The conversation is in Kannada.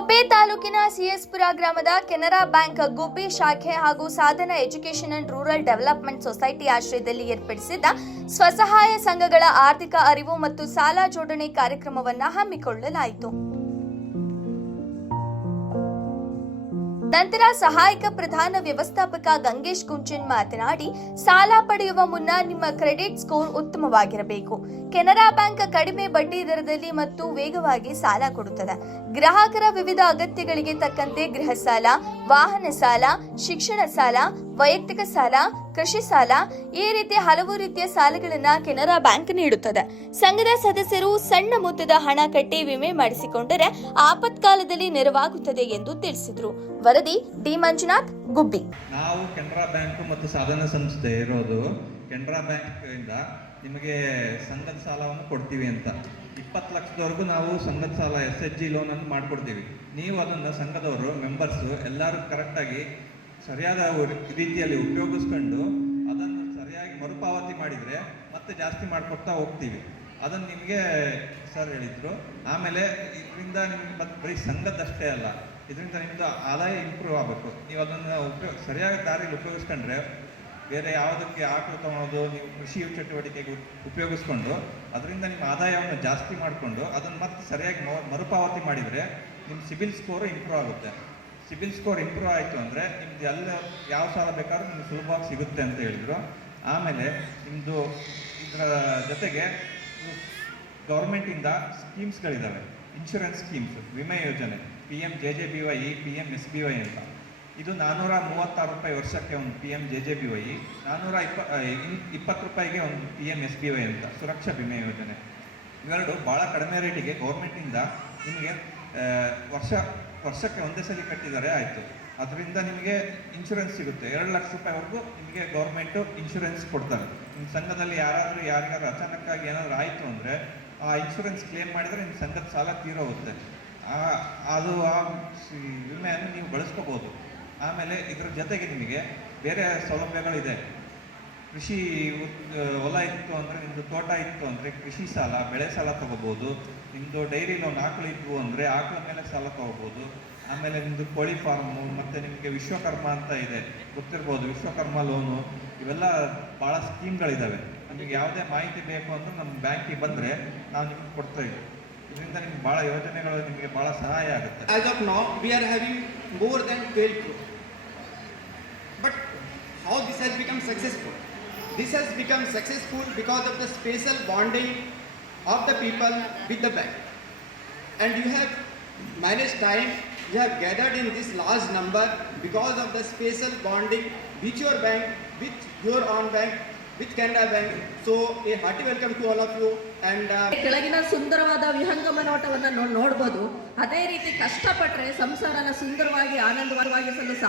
ಗುಬ್ಬಿ ತಾಲೂಕಿನ ಸಿಎಸ್ಪುರ ಗ್ರಾಮದ ಕೆನರಾ ಬ್ಯಾಂಕ್ ಗುಬ್ಬಿ ಶಾಖೆ ಹಾಗೂ ಸಾಧನ education and rural development society ಆಶ್ರಯದಲ್ಲಿ ಏರ್ಪಡಿಸಿದ್ದ ಸ್ವಸಹಾಯ ಸಂಘಗಳ ಆರ್ಥಿಕ ಅರಿವು ಮತ್ತು ಸಾಲ ಜೋಡಣೆ ಕಾರ್ಯಕ್ರಮವನ್ನು ಹಮ್ಮಿಕೊಳ್ಳಲಾಯಿತು. ನಂತರ ಸಹಾಯಕ ಪ್ರಧಾನ ವ್ಯವಸ್ಥಾಪಕ ಗಂಗೇಶ್ ಕುಂಚನ್ ಮಾತನಾಡಿ, ಸಾಲ ಪಡೆಯುವ ಮುನ್ನ ನಿಮ್ಮ ಕ್ರೆಡಿಟ್ ಸ್ಕೋರ್ ಉತ್ತಮವಾಗಿರಬೇಕು. ಕೆನರಾ ಬ್ಯಾಂಕ್ ಕಡಿಮೆ ಬಡ್ಡಿ ದರದಲ್ಲಿ ಮತ್ತು ವೇಗವಾಗಿ ಸಾಲ ಕೊಡುತ್ತದೆ. ಗ್ರಾಹಕರ ವಿವಿಧ ಅಗತ್ಯಗಳಿಗೆ ತಕ್ಕಂತೆ ಗೃಹ ಸಾಲ, ವಾಹನ ಸಾಲ, ಶಿಕ್ಷಣ ಸಾಲ, ವೈಯಕ್ತಿಕ ಸಾಲ, ಕೃಷಿ ಸಾಲ ಈ ರೀತಿ ಹಲವು ರೀತಿಯ ಸಾಲಗಳನ್ನು ಕೆನರಾ ಬ್ಯಾಂಕ್ ನೀಡುತ್ತದೆ. ಸಂಘದ ಸದಸ್ಯರು ಸಣ್ಣ ಮೊತ್ತದ ಹಣ ಕಟ್ಟಿ ವಿಮೆ ಮಾಡಿಸಿಕೊಂಡರೆ ಆಪತ್ಕಾಲದಲ್ಲಿ ನೆರವಾಗುತ್ತದೆ ಎಂದು ತಿಳಿಸಿದರು. ವರದಿ ಡಿ ಮಂಜುನಾಥ್, ಗುಬ್ಬಿ. ನಾವು ಕೆನರಾ ಬ್ಯಾಂಕ್ ಮತ್ತು ಸಾಧನ ಸಂಸ್ಥೆ ಇರೋದು ಕೆನರಾ ಬ್ಯಾಂಕ್ ಇಂದ ನಿಮಗೆ ಸಂಘದ ಸಾಲವನ್ನು ಕೊಡ್ತೀವಿ ಅಂತ 20 ಲಕ್ಷದವರೆಗೂ ನಾವು ಸಂಘದ ಸಾಲ SHG ಲೋನ್ ಅನ್ನು ಮಾಡಿಕೊಡ್ತೀವಿ. ನೀವು ಅದನ್ನು ಸಂಘದವರು ಮೆಂಬರ್ಸ್ ಎಲ್ಲರೂ ಕರೆಕ್ಟಾಗಿ ಸರಿಯಾದ ರೀತಿಯಲ್ಲಿ ಉಪಯೋಗಿಸ್ಕೊಂಡು ಅದನ್ನು ಸರಿಯಾಗಿ ಮರುಪಾವತಿ ಮಾಡಿದರೆ ಮತ್ತೆ ಜಾಸ್ತಿ ಮಾಡಿಕೊಡ್ತಾ ಹೋಗ್ತೀವಿ. ಅದನ್ನು ನಿಮಗೆ ಸರ್ ಹೇಳಿದರು. ಆಮೇಲೆ ಇದರಿಂದ ನಿಮಗೆ ಬರೀ ಸಂಘದಷ್ಟೇ ಅಲ್ಲ, ಇದರಿಂದ ನಿಮ್ಮದು ಆದಾಯ ಇಂಪ್ರೂವ್ ಆಗಬೇಕು. ನೀವು ಅದನ್ನು ಸರಿಯಾದ ದಾರಿಯಲ್ಲಿ ಉಪಯೋಗಿಸ್ಕೊಂಡ್ರೆ ಬೇರೆ ಯಾವುದಕ್ಕೆ ಆಕಳು ತೊಗೊಳೋದು, ನೀವು ಕೃಷಿ ಚಟುವಟಿಕೆಗೆ ಉಪಯೋಗಿಸ್ಕೊಂಡು ಅದರಿಂದ ನಿಮ್ಮ ಆದಾಯವನ್ನು ಜಾಸ್ತಿ ಮಾಡಿಕೊಂಡು ಅದನ್ನು ಮತ್ತೆ ಸರಿಯಾಗಿ ಮರುಪಾವತಿ ಮಾಡಿದರೆ ನಿಮ್ಮ ಸಿಬಿಲ್ ಸ್ಕೋರು ಇಂಪ್ರೂವ್ ಆಗುತ್ತೆ. ಸಿಬಿಲ್ ಸ್ಕೋರ್ ಇಂಪ್ರೂವ್ ಆಯಿತು ಅಂದರೆ ನಿಮ್ದು ಯಾವ ಸಾಲ ಬೇಕಾದ್ರೂ ನಿಮ್ಗೆ ಸುಲಭವಾಗಿ ಸಿಗುತ್ತೆ ಅಂತ ಹೇಳಿದರು. ಆಮೇಲೆ ನಿಮ್ಮದು ಇದರ ಜೊತೆಗೆ ಗೌರ್ಮೆಂಟಿಂದ ಸ್ಕೀಮ್ಸ್ಗಳಿದ್ದಾವೆ, ಇನ್ಶೂರೆನ್ಸ್ ಸ್ಕೀಮ್ಸ್, ವಿಮೆ ಯೋಜನೆ, PMJJBY, PMSBY ಅಂತ. ಇದು 436 ರೂಪಾಯಿ ವರ್ಷಕ್ಕೆ ಒಂದು PMJJBY, 420 ರೂಪಾಯಿಗೆ ಒಂದು PMSBY ಅಂತ ಸುರಕ್ಷಾ ವಿಮೆ ಯೋಜನೆ. ಇವೆರಡು ಭಾಳ ಕಡಿಮೆ ರೇಟಿಗೆ ಗೌರ್ಮೆಂಟಿಂದ ನಿಮಗೆ ವರ್ಷಕ್ಕೆ ಒಂದೇ ಸಲ ಕಟ್ಟಿದ್ದಾರೆ ಆಯಿತು. ಅದರಿಂದ ನಿಮಗೆ ಇನ್ಶೂರೆನ್ಸ್ ಸಿಗುತ್ತೆ. 2 ಲಕ್ಷ ರೂಪಾಯಿವರೆಗೂ ನಿಮಗೆ ಗೌರ್ಮೆಂಟು ಇನ್ಶೂರೆನ್ಸ್ ಕೊಡ್ತಾರೆ. ನಿಮ್ಮ ಸಂಘದಲ್ಲಿ ಯಾರಿಗಾರು ಅಚಾನಕ್ಕಾಗಿ ಏನಾದರೂ ಆಯಿತು ಅಂದರೆ ಆ ಇನ್ಶೂರೆನ್ಸ್ ಕ್ಲೇಮ್ ಮಾಡಿದರೆ ನಿಮ್ಮ ಸಂಘದ ಸಾಲ ತೀರೋಗುತ್ತೆ. ಅದು ಆ ವಿಮೆಯನ್ನು ನೀವು ಬಳಸ್ಕೋಬೋದು. ಆಮೇಲೆ ಇದರ ಜೊತೆಗೆ ನಿಮಗೆ ಬೇರೆ ಸೌಲಭ್ಯಗಳಿದೆ. ಕೃಷಿ ಹೊಲ ಇತ್ತು ಅಂದರೆ, ನಿಮ್ಮದು ತೋಟ ಇತ್ತು ಅಂದರೆ ಕೃಷಿ ಸಾಲ, ಬೆಳೆ ಸಾಲ ತೊಗೋಬೋದು. ನಿಮ್ಮದು ಡೈರಿ ಲೋನ್ ಆಕಳು ಇದ್ವು ಅಂದರೆ ಆಕಳ ಮೇಲೆ ಸಾಲ ತೊಗೋಬೋದು. ಆಮೇಲೆ ನಿಮ್ಮದು ಕೋಳಿ ಫಾರ್ಮು, ಮತ್ತು ನಿಮಗೆ ವಿಶ್ವಕರ್ಮ ಅಂತ ಇದೆ, ಗೊತ್ತಿರ್ಬೋದು, ವಿಶ್ವಕರ್ಮ ಲೋನು, ಇವೆಲ್ಲ ಭಾಳ ಸ್ಕೀಮ್ಗಳಿದ್ದಾವೆ. ನಮಗೆ ಯಾವುದೇ ಮಾಹಿತಿ ಬೇಕು ಅಂದ್ರೆ ನಮ್ಮ ಬ್ಯಾಂಕಿಗೆ ಬಂದರೆ ನಾವು ನಿಮ್ಗೆ ಕೊಡ್ತೇವೆ. ಇದರಿಂದ ನಿಮ್ಗೆ ಭಾಳ ಯೋಜನೆಗಳು ನಿಮಗೆ ಭಾಳ ಸಹಾಯ ಆಗುತ್ತೆ. As of now, we are having more than 12 crore. But how this has become successful? This has become successful because of the special bonding of the people with the bank. And you have managed time, you have gathered in this large number because of the special bonding with your bank, with your own bank, with Canara Bank. So a hearty welcome to all of you. And ಕೆಳಗಿನ ಸುಂದರವಾದ ವಿಹಂಗಮ ನೋಟವನ್ನು ನೋಡಬಹುದು. ಅದೇ ರೀತಿ ಕಷ್ಟಪಟ್ಟರೆ ಸಂಸಾರನ ಸುಂದರವಾಗಿ ಆನಂದವಾಗಿಸಲು